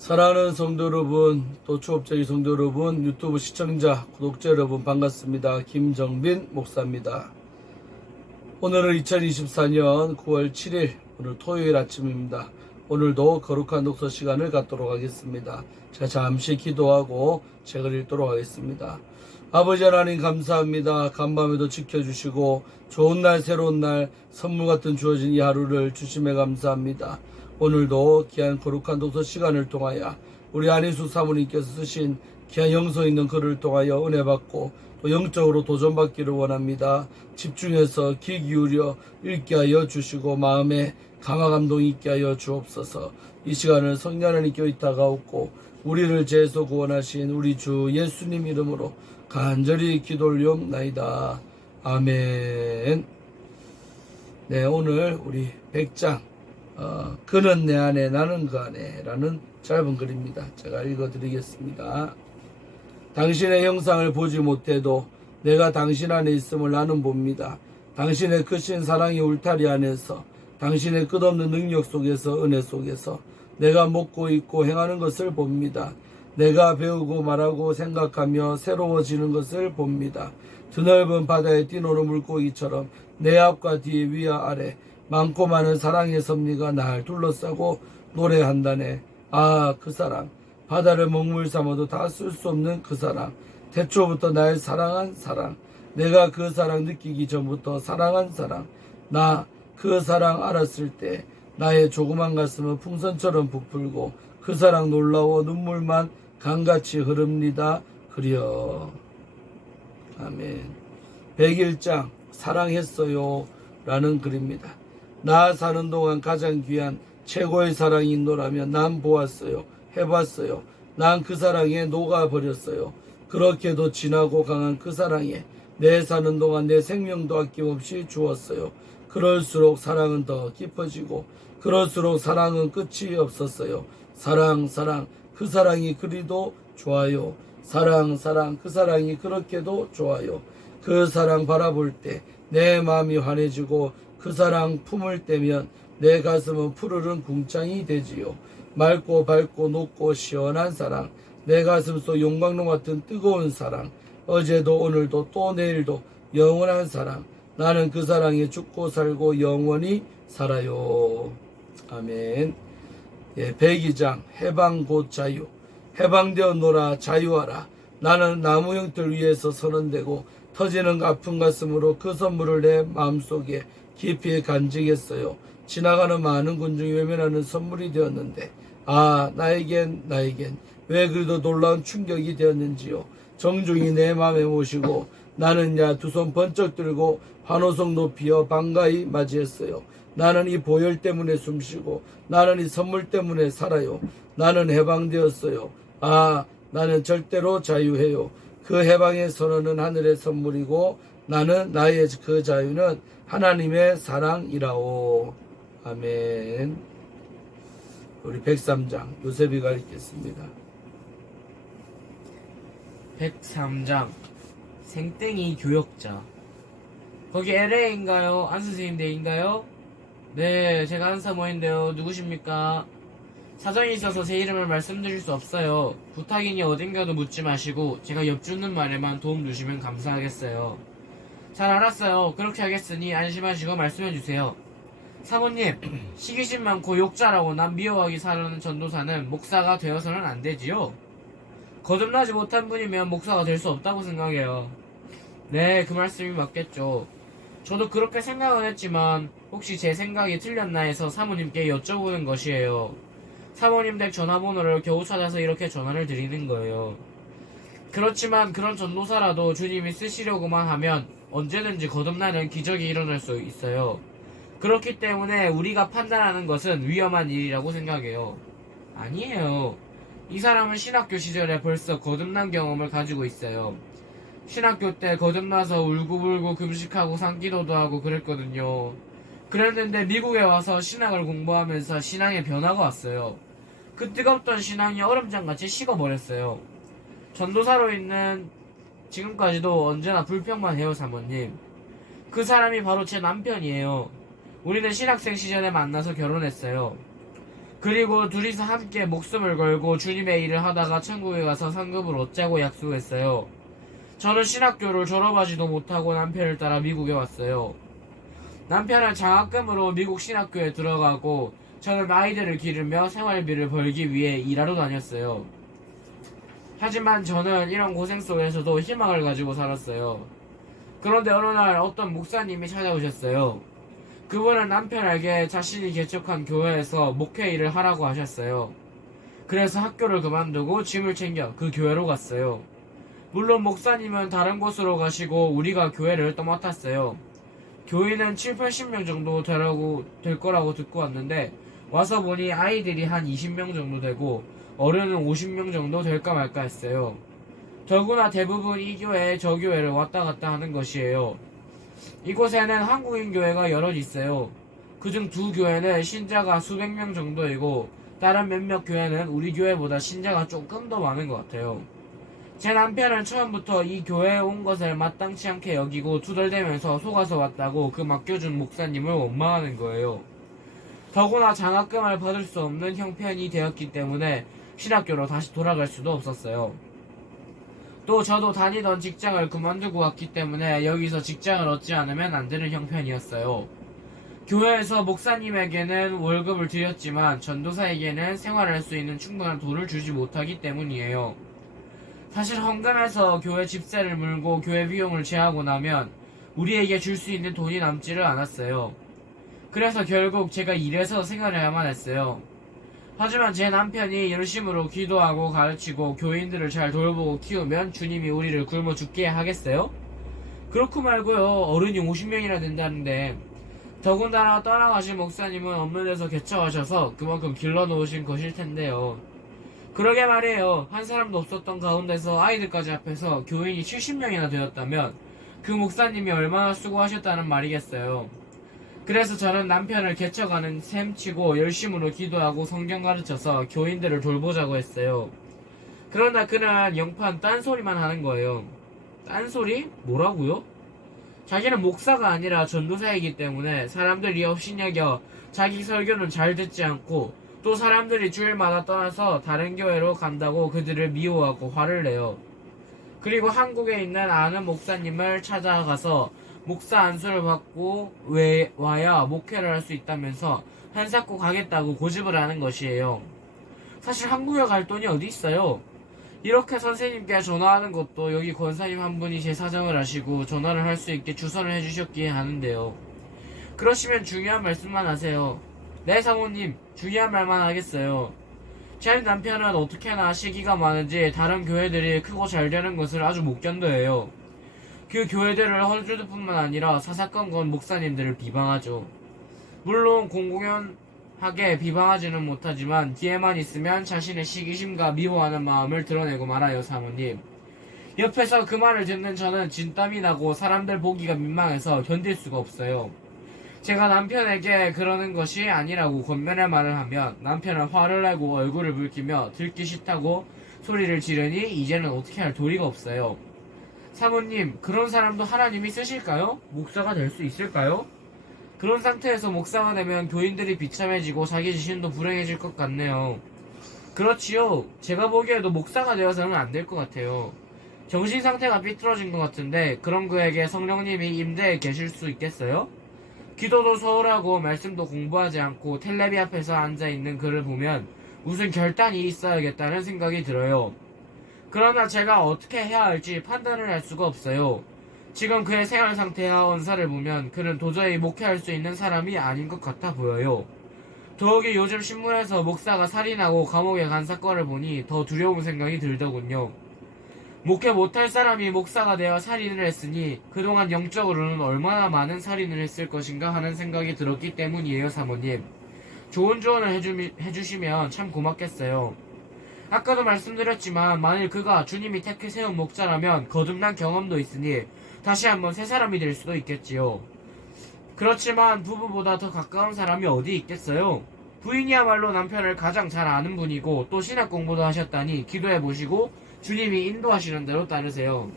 사랑하는 성도 여러분, 또 초업자의 성도 여러분, 유튜브 시청자, 구독자 여러분 반갑습니다. 김정빈 목사입니다. 오늘은 2024년 9월 7일 오늘 토요일 아침입니다. 오늘도 거룩한 독서 시간을 갖도록 하겠습니다. 제가 잠시 기도하고 책을 읽도록 하겠습니다. 아버지 하나님 감사합니다. 간밤에도 지켜주시고 좋은 날 새로운 날 선물 같은 주어진 이 하루를 주심에 감사합니다. 오늘도 귀한 거룩한 독서 시간을 통하여 우리 안희수 사모님께서 쓰신 귀한 영성 있는 글을 통하여 은혜 받고 또 영적으로 도전받기를 원합니다. 집중해서 귀 기울여 읽게 하여 주시고 마음에 강화 감동이 있게 하여 주옵소서. 이 시간을 성령 하나님께 의탁하옵고 우리를 죄에서 구원하신 우리 주 예수님 이름으로 간절히 기도 올리옵나이다. 아멘. 네, 오늘 우리 100장 그는 내 안에 나는 그 안에 라는 짧은 글입니다. 제가 읽어드리겠습니다. 당신의 형상을 보지 못해도 내가 당신 안에 있음을 나는 봅니다. 당신의 크신 사랑의 울타리 안에서 당신의 끝없는 능력 속에서 은혜 속에서 내가 먹고 있고 행하는 것을 봅니다. 내가 배우고 말하고 생각하며 새로워지는 것을 봅니다. 드넓은 바다에 뛰노는 물고기처럼 내 앞과 뒤 위와 아래 많고 많은 사랑의 섭리가 날 둘러싸고 노래한다네. 아, 그 사랑. 바다를 먹물 삼아도 다 쓸 수 없는 그 사랑. 태초부터 날 사랑한 사랑. 내가 그 사랑 느끼기 전부터 사랑한 사랑. 나 그 사랑 알았을 때 나의 조그만 가슴은 풍선처럼 부풀고 그 사랑 놀라워 눈물만 강같이 흐릅니다. 그려. 아멘. 101장 사랑했어요 라는 글입니다. 나 사는 동안 가장 귀한 최고의 사랑이 있노라면 난 보았어요. 해봤어요. 난 그 사랑에 녹아버렸어요. 그렇게도 진하고 강한 그 사랑에 내 사는 동안 내 생명도 아낌없이 주었어요. 그럴수록 사랑은 더 깊어지고 그럴수록 사랑은 끝이 없었어요. 사랑 그 사랑이 그리도 좋아요. 사랑 그 사랑이 그렇게도 좋아요. 그 사랑 바라볼 때 내 마음이 환해지고 그 사랑 품을 때면 내 가슴은 푸르른 궁창이 되지요. 맑고 밝고 높고 시원한 사랑, 내 가슴 속 용광로 같은 뜨거운 사랑, 어제도 오늘도 또 내일도 영원한 사랑, 나는 그 사랑에 죽고 살고 영원히 살아요. 아멘. 예, 102장 해방 곧 자유. 해방되었노라 자유하라. 나는 나무 형틀 위에서 선언되고 터지는 아픈 가슴으로 그 선물을 내 마음속에 깊이 간직했어요. 지나가는 많은 군중이 외면하는 선물이 되었는데 나에겐 왜 그리도 놀라운 충격이 되었는지요. 정중히 내 마음에 모시고 나는 두 손 번쩍 들고 환호성 높이어 반가이 맞이했어요. 나는 이 보혈 때문에 숨쉬고 나는 이 선물 때문에 살아요. 나는 해방되었어요. 나는 절대로 자유해요. 그 해방의 선언은 하늘의 선물이고 나의 그 자유는 하나님의 사랑이라오. 아멘. 우리 103장 요셉이가 읽겠습니다. 103장 생땡이 교역자. 거기 LA인가요? 안선생님 댁인가요? 네, 제가 안사모인데요. 누구십니까? 사정이 있어서 제 이름을 말씀드릴 수 없어요. 부탁이니 어딘가도 묻지 마시고 제가 엿주는 말에만 도움 주시면 감사하겠어요. 잘 알았어요. 그렇게 하겠으니 안심하시고 말씀해주세요. 사모님, 시기심 많고 욕자라고 남 미워하기 사르는 전도사는 목사가 되어서는 안 되지요? 거듭나지 못한 분이면 목사가 될 수 없다고 생각해요. 네, 그 말씀이 맞겠죠. 저도 그렇게 생각은 했지만 혹시 제 생각이 틀렸나 해서 사모님께 여쭤보는 것이에요. 사모님 댁 전화번호를 겨우 찾아서 이렇게 전화를 드리는 거예요. 그렇지만 그런 전도사라도 주님이 쓰시려고만 하면 언제든지 거듭나는 기적이 일어날 수 있어요. 그렇기 때문에 우리가 판단하는 것은 위험한 일이라고 생각해요. 아니에요. 이 사람은 신학교 시절에 벌써 거듭난 경험을 가지고 있어요. 신학교 때 거듭나서 울고불고 금식하고 산기도도 하고 그랬거든요. 그랬는데 미국에 와서 신학을 공부하면서 신앙의 변화가 왔어요. 그 뜨겁던 신앙이 얼음장같이 식어버렸어요. 전도사로 있는 지금까지도 언제나 불평만 해요, 사모님. 그 사람이 바로 제 남편이에요. 우리는 신학생 시절에 만나서 결혼했어요. 그리고 둘이서 함께 목숨을 걸고 주님의 일을 하다가 천국에 가서 상급을 얻자고 약속했어요. 저는 신학교를 졸업하지도 못하고 남편을 따라 미국에 왔어요. 남편은 장학금으로 미국 신학교에 들어가고 저는 아이들을 기르며 생활비를 벌기 위해 일하러 다녔어요. 하지만 저는 이런 고생 속에서도 희망을 가지고 살았어요. 그런데 어느 날 어떤 목사님이 찾아오셨어요. 그분은 남편에게 자신이 개척한 교회에서 목회 일을 하라고 하셨어요. 그래서 학교를 그만두고 짐을 챙겨 그 교회로 갔어요. 물론 목사님은 다른 곳으로 가시고 우리가 교회를 떠맡았어요. 교인은 7, 80명 정도 될 거라고 듣고 왔는데 와서 보니 아이들이 한 20명 정도 되고 어른은 50명 정도 될까 말까 했어요. 더구나 대부분 이 교회 저 교회를 왔다 갔다 하는 것이에요. 이곳에는 한국인 교회가 여럿 있어요. 그중 두 교회는 신자가 수백 명 정도이고 다른 몇몇 교회는 우리 교회보다 신자가 조금 더 많은 것 같아요. 제 남편은 처음부터 이 교회에 온 것을 마땅치 않게 여기고 투덜대면서 속아서 왔다고 그 맡겨준 목사님을 원망하는 거예요. 더구나 장학금을 받을 수 없는 형편이 되었기 때문에 신학교로 다시 돌아갈 수도 없었어요. 또 저도 다니던 직장을 그만두고 왔기 때문에 여기서 직장을 얻지 않으면 안 되는 형편이었어요. 교회에서 목사님에게는 월급을 드렸지만 전도사에게는 생활할 수 있는 충분한 돈을 주지 못하기 때문이에요. 사실 헌금해서 교회 집세를 물고 교회 비용을 제하고 나면 우리에게 줄 수 있는 돈이 남지를 않았어요. 그래서 결국 제가 일해서 생활해야만 했어요. 하지만 제 남편이 열심으로 기도하고 가르치고 교인들을 잘 돌보고 키우면 주님이 우리를 굶어 죽게 하겠어요? 그렇고 말고요. 어른이 50명이나 된다는데 더군다나 떠나가신 목사님은 없는 데서 개척하셔서 그만큼 길러놓으신 것일 텐데요. 그러게 말이에요. 한 사람도 없었던 가운데서 아이들까지 합해서 교인이 70명이나 되었다면 그 목사님이 얼마나 수고하셨다는 말이겠어요. 그래서 저는 남편을 개척하는 셈치고 열심으로 기도하고 성경 가르쳐서 교인들을 돌보자고 했어요. 그러나 그는 영판 딴소리만 하는 거예요. 딴소리? 뭐라고요? 자기는 목사가 아니라 전도사이기 때문에 사람들이 업신여겨 자기 설교는 잘 듣지 않고 또 사람들이 주일마다 떠나서 다른 교회로 간다고 그들을 미워하고 화를 내요. 그리고 한국에 있는 아는 목사님을 찾아가서 목사 안수를 받고 와야 목회를 할 수 있다면서 한사코 가겠다고 고집을 하는 것이에요. 사실 한국에 갈 돈이 어디 있어요? 이렇게 선생님께 전화하는 것도 여기 권사님 한 분이 제 사정을 아시고 전화를 할 수 있게 주선을 해주셨기에 하는데요. 그러시면 중요한 말씀만 하세요. 네 사모님, 중요한 말만 하겠어요. 제 남편은 어떻게나 시기가 많은지 다른 교회들이 크고 잘 되는 것을 아주 못 견뎌해요. 그 교회들을 허주들 뿐만 아니라 사사건건 목사님들을 비방하죠. 물론 공공연하게 비방하지는 못하지만 기회만 있으면 자신의 시기심과 미워하는 마음을 드러내고 말아요, 사모님. 옆에서 그 말을 듣는 저는 진땀이 나고 사람들 보기가 민망해서 견딜 수가 없어요. 제가 남편에게 그러는 것이 아니라고 권면의 말을 하면 남편은 화를 내고 얼굴을 붉히며 듣기 싫다고 소리를 지르니 이제는 어떻게 할 도리가 없어요. 사모님, 그런 사람도 하나님이 쓰실까요? 목사가 될 수 있을까요? 그런 상태에서 목사가 되면 교인들이 비참해지고 자기 자신도 불행해질 것 같네요. 그렇지요. 제가 보기에도 목사가 되어서는 안 될 것 같아요. 정신 상태가 삐뚤어진 것 같은데 그런 그에게 성령님이 임대해 계실 수 있겠어요? 기도도 소홀하고 말씀도 공부하지 않고 텔레비 앞에서 앉아있는 그를 보면 무슨 결단이 있어야겠다는 생각이 들어요. 그러나 제가 어떻게 해야 할지 판단을 할 수가 없어요. 지금 그의 생활 상태와 언사를 보면 그는 도저히 목회할 수 있는 사람이 아닌 것 같아 보여요. 더욱이 요즘 신문에서 목사가 살인하고 감옥에 간 사건을 보니 더 두려운 생각이 들더군요. 목회 못할 사람이 목사가 되어 살인을 했으니 그동안 영적으로는 얼마나 많은 살인을 했을 것인가 하는 생각이 들었기 때문이에요, 사모님. 좋은 조언을 해주시면 참 고맙겠어요. 아까도 말씀드렸지만 만일 그가 주님이 택해 세운 목자라면 거듭난 경험도 있으니 다시 한번 새 사람이 될 수도 있겠지요. 그렇지만 부부보다 더 가까운 사람이 어디 있겠어요? 부인이야말로 남편을 가장 잘 아는 분이고 또 신학 공부도 하셨다니 기도해보시고 주님이 인도하시는 대로 따르세요.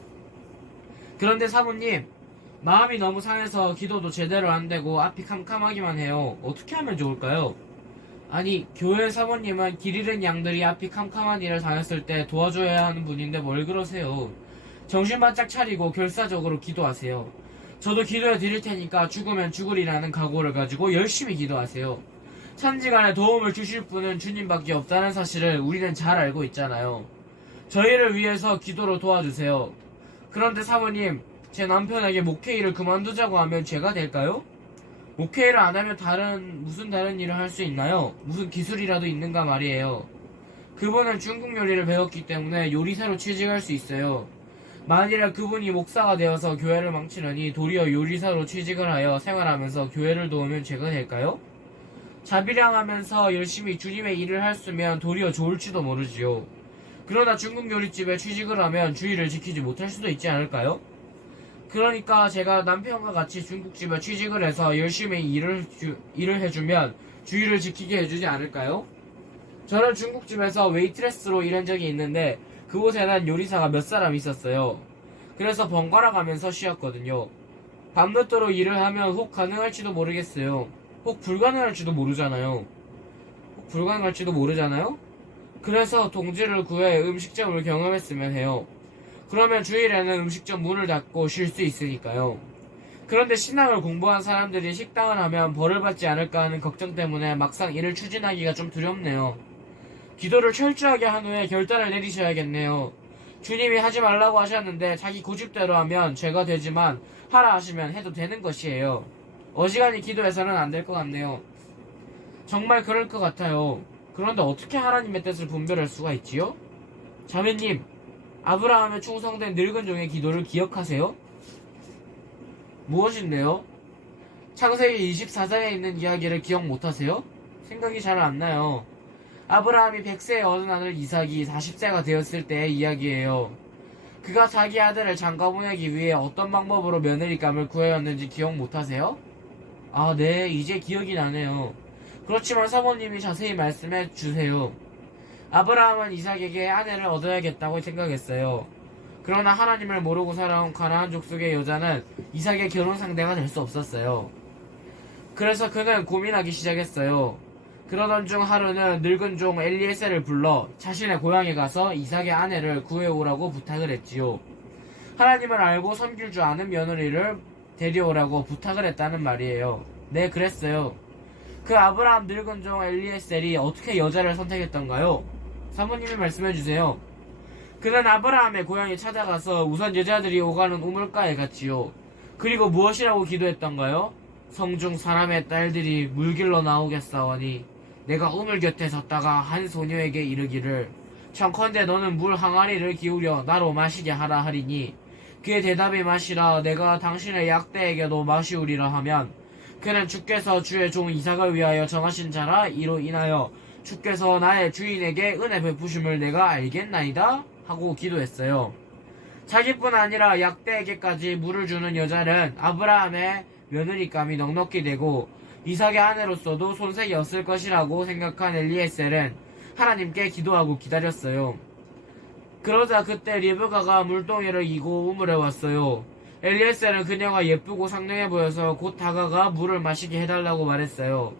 그런데 사모님, 마음이 너무 상해서 기도도 제대로 안 되고 앞이 캄캄하기만 해요. 어떻게 하면 좋을까요? 아니, 교회 사모님은 길 잃은 양들이 앞이 캄캄한 일을 다녔을 때 도와줘야 하는 분인데 뭘 그러세요? 정신 바짝 차리고 결사적으로 기도하세요. 저도 기도해 드릴 테니까 죽으면 죽으리라는 각오를 가지고 열심히 기도하세요. 천지간에 도움을 주실 분은 주님밖에 없다는 사실을 우리는 잘 알고 있잖아요. 저희를 위해서 기도로 도와주세요. 그런데 사모님, 제 남편에게 목회일을 그만두자고 하면 죄가 될까요? 목회일을 안 하면 무슨 다른 일을 할 수 있나요? 무슨 기술이라도 있는가 말이에요. 그분은 중국 요리를 배웠기 때문에 요리사로 취직할 수 있어요. 만일에 그분이 목사가 되어서 교회를 망치려니 도리어 요리사로 취직을 하여 생활하면서 교회를 도우면 죄가 될까요? 자비량하면서 열심히 주님의 일을 했으면 도리어 좋을지도 모르지요. 그러나 중국 요리집에 취직을 하면 주의를 지키지 못할 수도 있지 않을까요? 그러니까 제가 남편과 같이 중국집에 취직을 해서 열심히 일을 해주면 주의를 지키게 해주지 않을까요? 저는 중국집에서 웨이트레스로 일한 적이 있는데 그곳에는 요리사가 몇 사람 있었어요. 그래서 번갈아 가면서 쉬었거든요. 밤늦도록 일을 하면 혹 가능할지도 모르겠어요. 혹 불가능할지도 모르잖아요. 그래서 동지를 구해 음식점을 경험했으면 해요. 그러면 주일에는 음식점 문을 닫고 쉴 수 있으니까요. 그런데 신앙을 공부한 사람들이 식당을 하면 벌을 받지 않을까 하는 걱정 때문에 막상 이를 추진하기가 좀 두렵네요. 기도를 철저하게 한 후에 결단을 내리셔야겠네요. 주님이 하지 말라고 하셨는데 자기 고집대로 하면 죄가 되지만 하라 하시면 해도 되는 것이에요. 어지간히 기도해서는 안 될 것 같네요. 정말 그럴 것 같아요. 그런데 어떻게 하나님의 뜻을 분별할 수가 있지요? 자매님, 아브라함의 충성된 늙은 종의 기도를 기억하세요? 무엇인데요? 창세기 24장에 있는 이야기를 기억 못하세요? 생각이 잘 안 나요. 아브라함이 100세에 얻은 아들 이삭이 40세가 되었을 때의 이야기예요. 그가 자기 아들을 장가 보내기 위해 어떤 방법으로 며느리감을 구하였는지 기억 못하세요? 아, 네, 이제 기억이 나네요. 그렇지만 사모님이 자세히 말씀해 주세요. 아브라함은 이삭에게 아내를 얻어야겠다고 생각했어요. 그러나 하나님을 모르고 살아온 가나안 족속의 여자는 이삭의 결혼 상대가 될 수 없었어요. 그래서 그는 고민하기 시작했어요. 그러던 중 하루는 늙은 종 엘리에셀을 불러 자신의 고향에 가서 이삭의 아내를 구해오라고 부탁을 했지요. 하나님을 알고 섬길 줄 아는 며느리를 데려오라고 부탁을 했다는 말이에요. 네, 그랬어요. 그 아브라함 늙은 종 엘리에셀이 어떻게 여자를 선택했던가요? 사모님이 말씀해주세요. 그는 아브라함의 고향에 찾아가서 우선 여자들이 오가는 우물가에 갔지요. 그리고 무엇이라고 기도했던가요? 성중 사람의 딸들이 물길로 나오겠사오니 내가 우물 곁에 섰다가 한 소녀에게 이르기를 청컨대 너는 물 항아리를 기울여 나로 마시게 하라 하리니 그의 대답이 마시라 내가 당신의 약대에게도 마시우리라 하면 그는 주께서 주의 종 이삭을 위하여 정하신 자라 이로 인하여 주께서 나의 주인에게 은혜 베푸심을 내가 알겠나이다 하고 기도했어요. 자기뿐 아니라 약대에게까지 물을 주는 여자는 아브라함의 며느리감이 넉넉히 되고 이삭의 아내로서도 손색이 없을 것이라고 생각한 엘리에셀은 하나님께 기도하고 기다렸어요. 그러자 그때 리브가가 물동이를 이고 우물에 왔어요. 엘리에셀은 그녀가 예쁘고 상냥해 보여서 곧 다가가 물을 마시게 해달라고 말했어요.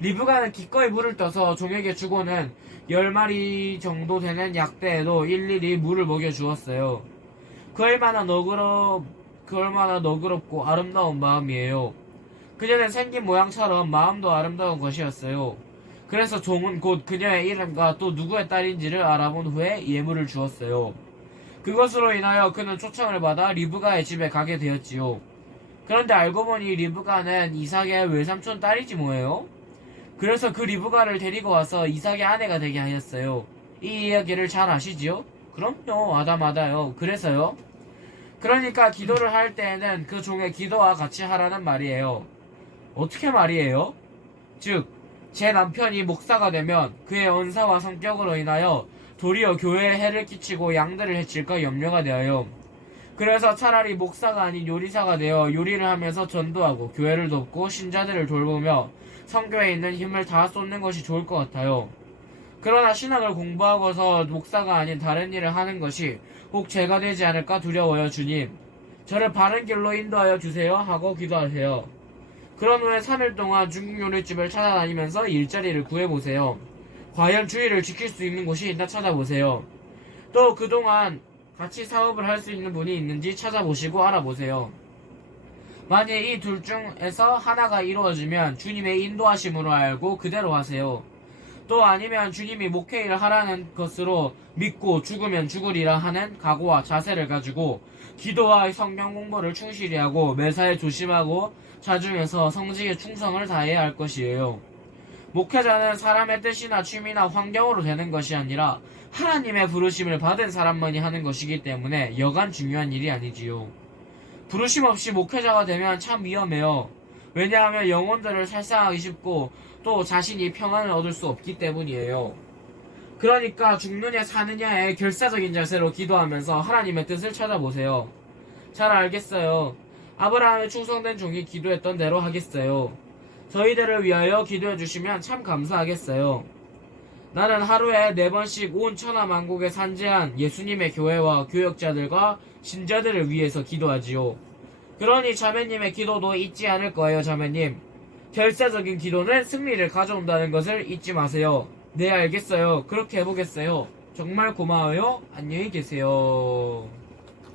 리브가는 기꺼이 물을 떠서 종에게 주고는 10마리 정도 되는 약대에도 일일이 물을 먹여주었어요. 그 얼마나 너그럽고 아름다운 마음이에요. 그녀는 생긴 모양처럼 마음도 아름다운 것이었어요. 그래서 종은 곧 그녀의 이름과 또 누구의 딸인지를 알아본 후에 예물을 주었어요. 그것으로 인하여 그는 초청을 받아 리브가의 집에 가게 되었지요. 그런데 알고 보니 리브가는 이삭의 외삼촌 딸이지 뭐예요? 그래서 그 리브가를 데리고 와서 이삭의 아내가 되게 하였어요. 이 이야기를 잘 아시지요? 그럼요, 아담하다요. 그래서요? 그러니까 기도를 할 때에는 그 종의 기도와 같이 하라는 말이에요. 어떻게 말이에요? 즉, 제 남편이 목사가 되면 그의 언사와 성격으로 인하여 도리어 교회에 해를 끼치고 양들을 해칠까 염려가 되어요. 그래서 차라리 목사가 아닌 요리사가 되어 요리를 하면서 전도하고 교회를 돕고 신자들을 돌보며 성교에 있는 힘을 다 쏟는 것이 좋을 것 같아요. 그러나 신학을 공부하고서 목사가 아닌 다른 일을 하는 것이 혹 죄가 되지 않을까 두려워요. 주님, 저를 바른 길로 인도하여 주세요 하고 기도하세요. 그런 후에 3일 동안 중국 요리집을 찾아다니면서 일자리를 구해보세요. 과연 주의를 지킬 수 있는 곳이 있나 찾아보세요. 또 그동안 같이 사업을 할 수 있는 분이 있는지 찾아보시고 알아보세요. 만약 이 둘 중에서 하나가 이루어지면 주님의 인도하심으로 알고 그대로 하세요. 또 아니면 주님이 목회일을 하라는 것으로 믿고 죽으면 죽으리라 하는 각오와 자세를 가지고 기도와 성경 공부를 충실히 하고 매사에 조심하고 자중해서 성직에 충성을 다해야 할 것이에요. 목회자는 사람의 뜻이나 취미나 환경으로 되는 것이 아니라 하나님의 부르심을 받은 사람만이 하는 것이기 때문에 여간 중요한 일이 아니지요. 부르심 없이 목회자가 되면 참 위험해요. 왜냐하면 영혼들을 살상하기 쉽고 또 자신이 평안을 얻을 수 없기 때문이에요. 그러니까 죽느냐 사느냐의 결사적인 자세로 기도하면서 하나님의 뜻을 찾아보세요. 잘 알겠어요. 아브라함의 충성된 종이 기도했던 대로 하겠어요. 저희들을 위하여 기도해 주시면 참 감사하겠어요. 나는 하루에 4번씩 온 천하만국에 산재한 예수님의 교회와 교역자들과 신자들을 위해서 기도하지요. 그러니 자매님의 기도도 잊지 않을 거예요, 자매님. 결사적인 기도는 승리를 가져온다는 것을 잊지 마세요. 네, 알겠어요. 그렇게 해보겠어요. 정말 고마워요. 안녕히 계세요.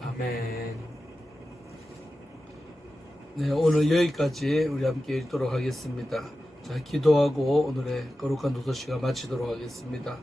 아멘. 네, 오늘 여기까지 우리 함께 읽도록 하겠습니다. 자, 기도하고 오늘의 거룩한 도서 시간 마치도록 하겠습니다.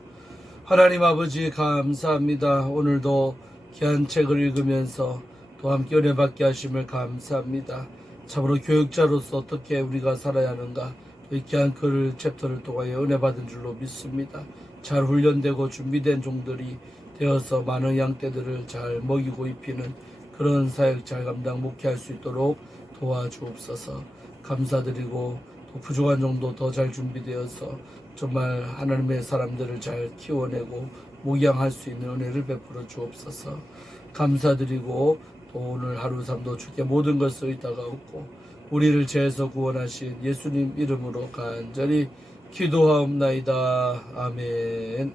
하나님 아버지 감사합니다. 오늘도 귀한 책을 읽으면서 또 함께 은혜 받게 하심을 감사합니다. 참으로 교육자로서 어떻게 우리가 살아야 하는가, 이 귀한 글을 챕터를 통하여 은혜 받은 줄로 믿습니다. 잘 훈련되고 준비된 종들이 되어서 많은 양떼들을 잘 먹이고 입히는 그런 사역 잘 감당 목회할 수 있도록 도와주옵소서. 감사드리고 또 부족한 종도 더 잘 준비되어서 정말 하나님의 사람들을 잘 키워내고 목양할 수 있는 은혜를 베풀어 주옵소서. 감사드리고 또 오늘 하루 삶도 주께 모든 것을 의탁하옵고 우리를 죄에서 구원하신 예수님 이름으로 간절히 기도하옵나이다. 아멘.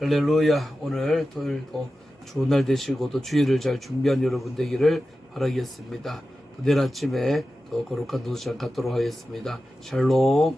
할렐루야. 오늘 토요일도 좋은 날 되시고 또 주일을 잘 준비한 여러분 되기를 바라겠습니다. 내일 아침에 더 거룩한 도시장 갖도록 하겠습니다. 샬롬.